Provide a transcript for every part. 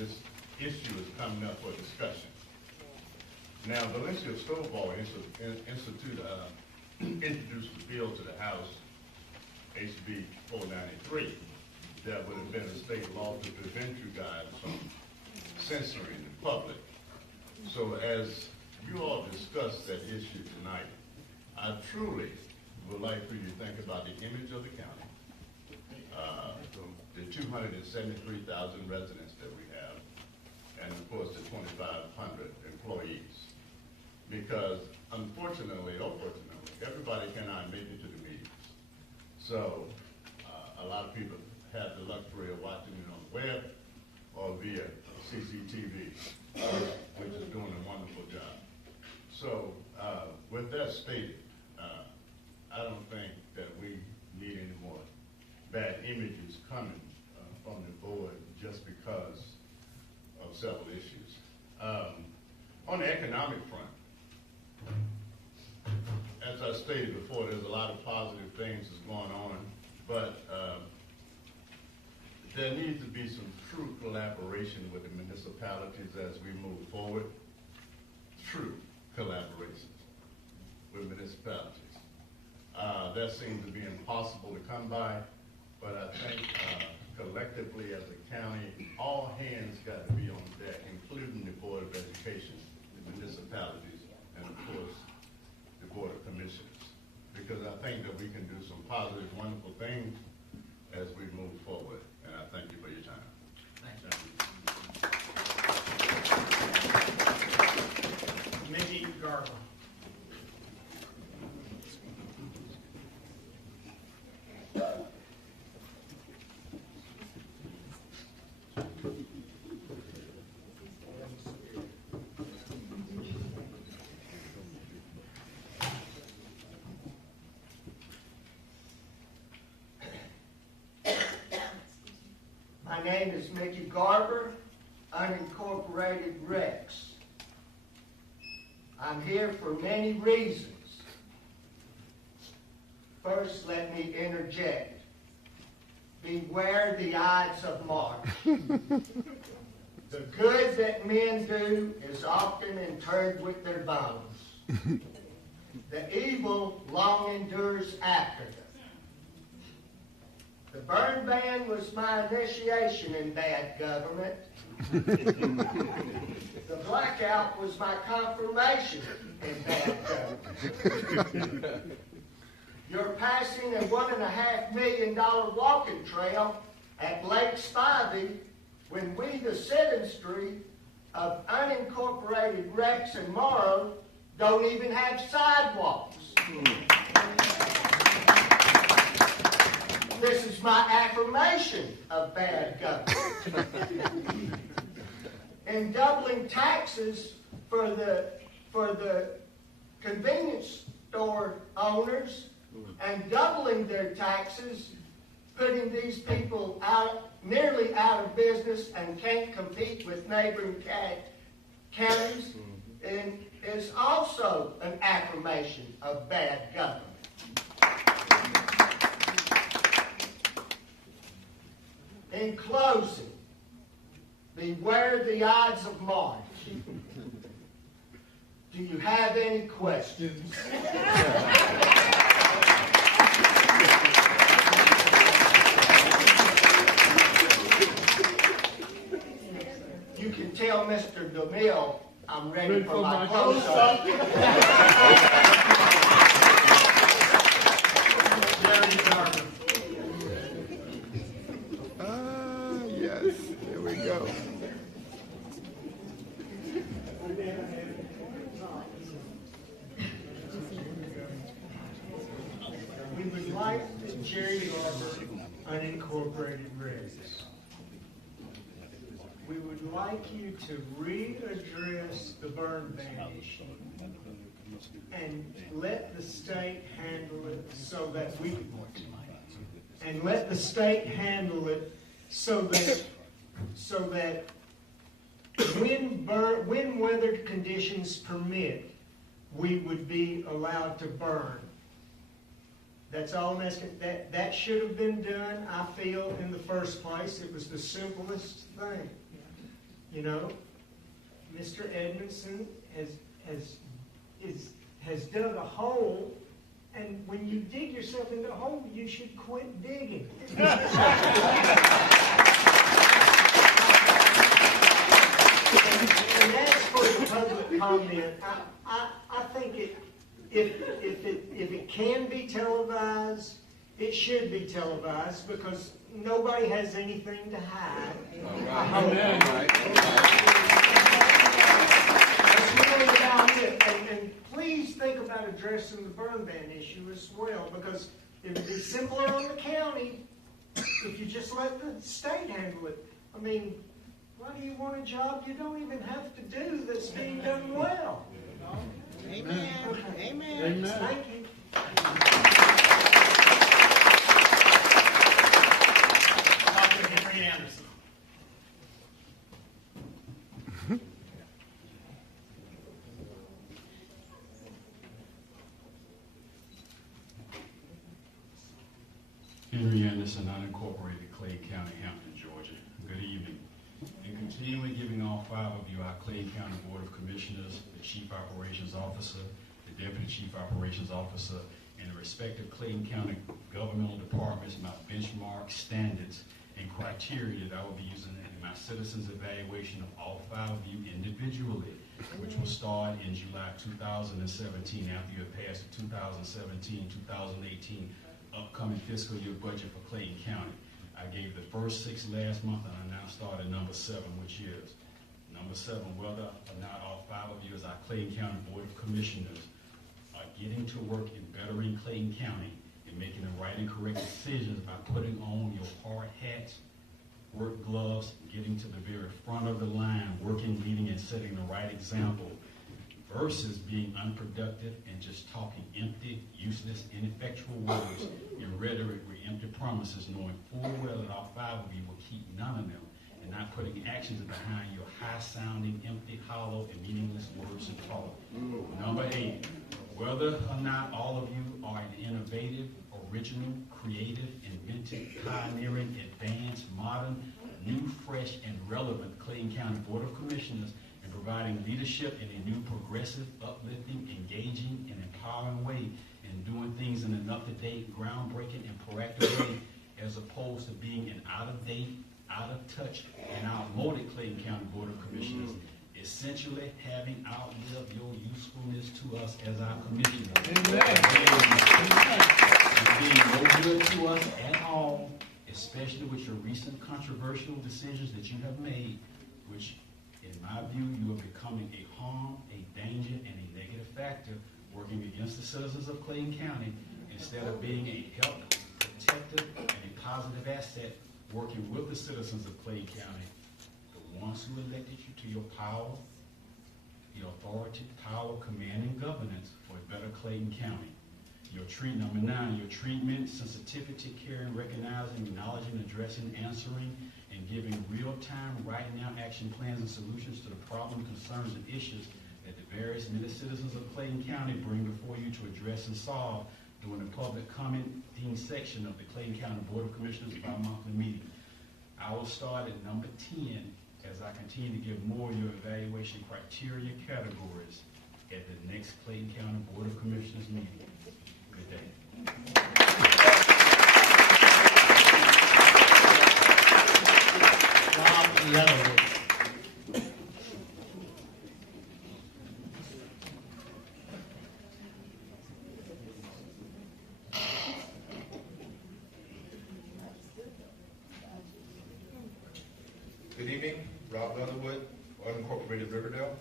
this issue is coming up for discussion. Now, Valencia Stovall introduced the bill to the House, HB 493, that would have been a state law to prevent you guys from censoring the public. So as you all discuss that issue tonight, I truly would like for you to think about the image of the county, the 273,000 residents that we have, and of course the 2,500 employees. Because unfortunately, or fortunately, everybody cannot make it to the meetings. So a lot of people have the luxury of watching it on the web or via CCTV, which is doing a wonderful job. So with that stated, I don't think that we need any more bad images coming from the board just because of several issues. On the economic front, as I stated before, there's a lot of positive things that's going on, but there needs to be some true collaboration with the municipalities as we move forward. True collaboration with municipalities. That seems to be impossible to come by, but I think collectively as a county, all hands got to be on deck, including the Board of Education, the municipalities, and of course, the Board of Commissioners. Because I think that we can do some positive, wonderful things as we move forward. And I thank you for your time. Thank you. Mickey Garland. My name is Mickey Garber, unincorporated Rex. I'm here for many reasons. First, let me interject. Beware the Ides of March. The good that men do is often interred with their bones. The evil long endures after them. The burn ban was my initiation in bad government. The blackout was my confirmation in bad government. You're passing a $1.5 million walking trail at Lake Spivey when we, the citizenry of unincorporated Rex and Morrow, don't even have sidewalks. This is my affirmation of bad government. In doubling taxes for the convenience store owners and doubling their taxes, putting these people nearly out of business and can't compete with neighboring counties, and is also an affirmation of bad government. In closing, beware the Ides of March. Do you have any questions? You can tell Mr. DeMille I'm ready for my close-up. Yes, here we go. We would like to Jerry Garber, unincorporated Rex. We would like you to readdress the burn ban issue and let the state handle it so that when weather conditions permit, we would be allowed to burn. That's all I'm asking. That should have been done, I feel, in the first place. It was the simplest thing. You know, Mr. Edmondson has dug a hole, and when you dig yourself into a hole, you should quit digging. And as for the public comment, I think if it can be televised, it should be televised because nobody has anything to hide. I hope. That's really about it. And please think about addressing the burn ban issue as well, because it would be simpler on the county if you just let the state handle it. I mean, why do you want a job you don't even have to do that's being done well? Amen. Okay. Amen. Thank you. Dr. Henry Anderson. Henry Anderson, unincorporated, Clayton County, Hampton, Georgia. Good evening. In continuing giving all five of you our Clayton County Board of Commissioners, the Chief Operations Officer, the Deputy Chief Operations Officer, and the respective Clayton County governmental departments, my benchmark standards and criteria that I will be using in my citizens evaluation of all five of you individually, which will start in July 2017 after you have passed the 2017-2018 upcoming fiscal year budget for Clayton County. I gave the first 6 last month, and I now start at number 7, which is number 7, whether or not all 5 of you as our Clayton County Board of Commissioners are getting to work in bettering Clayton County and making the right and correct decisions by putting on your hard hats, work gloves, getting to the very front of the line, working, leading, and setting the right example, versus being unproductive and just talking empty, useless, ineffectual words and rhetoric with empty promises, knowing full well that all 5 of you will keep none of them, and not putting actions behind your high-sounding, empty, hollow, and meaningless words and talk. Number 8, whether or not all of you are an innovative, original, creative, inventive, pioneering, advanced, modern, new, fresh, and relevant Clayton County Board of Commissioners, and providing leadership in a new, progressive, uplifting, engaging, and empowering way, and doing things in an up-to-date, groundbreaking, and proactive way, as opposed to being an out-of-date, out-of-touch, and outmoded Clayton County Board of Commissioners, essentially having outlived your usefulness to us as our commissioners. And being no good to us at all, especially with your recent controversial decisions that you have made, which in my view, you are becoming a harm, a danger, and a negative factor working against the citizens of Clayton County instead of being a help, protective, and a positive asset working with the citizens of Clayton County, the ones who elected you to your power, your authority, power, command, and governance for a better Clayton County. Number 9, your treatment, sensitivity, caring, recognizing, acknowledging, addressing, answering, and giving real-time, right-now action plans and solutions to the problems, concerns, and issues that the various many citizens of Clayton County bring before you to address and solve during the public commenting section of the Clayton County Board of Commissioners bi-monthly meeting. I will start at number 10 as I continue to give more of your evaluation criteria categories at the next Clayton County Board of Commissioners meeting. Good day. Good evening, Rob Leatherwood, unincorporated Riverdale.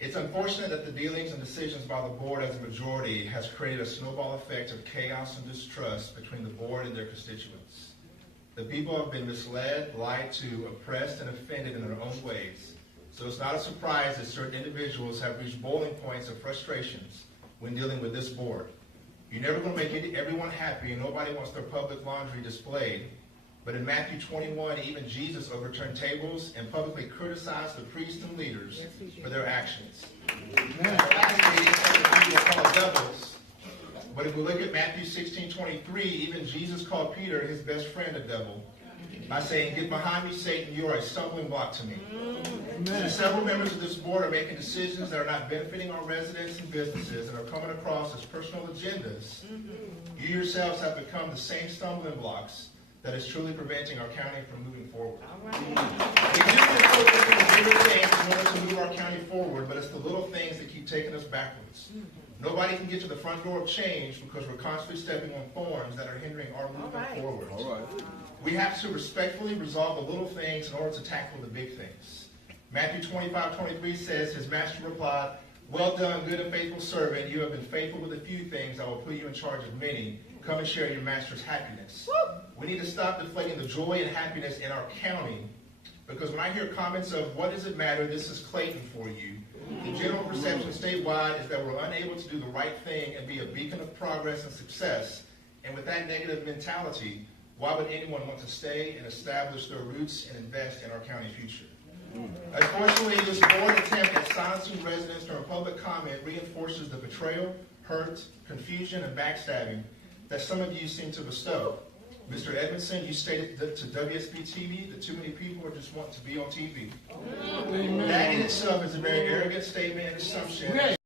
It's unfortunate that the dealings and decisions by the board as a majority has created a snowball effect of chaos and distrust between the board and their constituents. The people have been misled, lied to, oppressed, and offended in their own ways. So it's not a surprise that certain individuals have reached boiling points of frustrations when dealing with this board. You're never going to make everyone happy, and nobody wants their public laundry displayed. But in Matthew 21, even Jesus overturned tables and publicly criticized the priests and leaders for their actions. At the last meeting, some of you were called devils. But if we look at Matthew 16:23, even Jesus called Peter, his best friend, a devil. by saying, "Get behind me, Satan, you are a stumbling block to me." Since several members of this board are making decisions that are not benefiting our residents and businesses and are coming across as personal agendas, you yourselves have become the same stumbling blocks that is truly preventing our county from moving forward. We do get focused on the bigger things in order to move our county forward, but it's the little things that keep taking us backwards. Nobody can get to the front door of change because we're constantly stepping on thorns that are hindering our movement forward. We have to respectfully resolve the little things in order to tackle the big things. Matthew 25:23 says, his master replied, "Well done, good and faithful servant. You have been faithful with a few things. I will put you in charge of many. Come and share your master's happiness." We need to stop deflating the joy and happiness in our county, because when I hear comments of, "What does it matter? This is Clayton for you," the general perception statewide is that we're unable to do the right thing and be a beacon of progress and success. And with that negative mentality, why would anyone want to stay and establish their roots and invest in our county future? Unfortunately, this board attempt at silencing residents during public comment reinforces the betrayal, hurt, confusion, and backstabbing that some of you seem to bestow. Mr. Edmondson, you stated to WSB-TV that too many people just want to be on TV. That in itself is a very arrogant statement and assumption.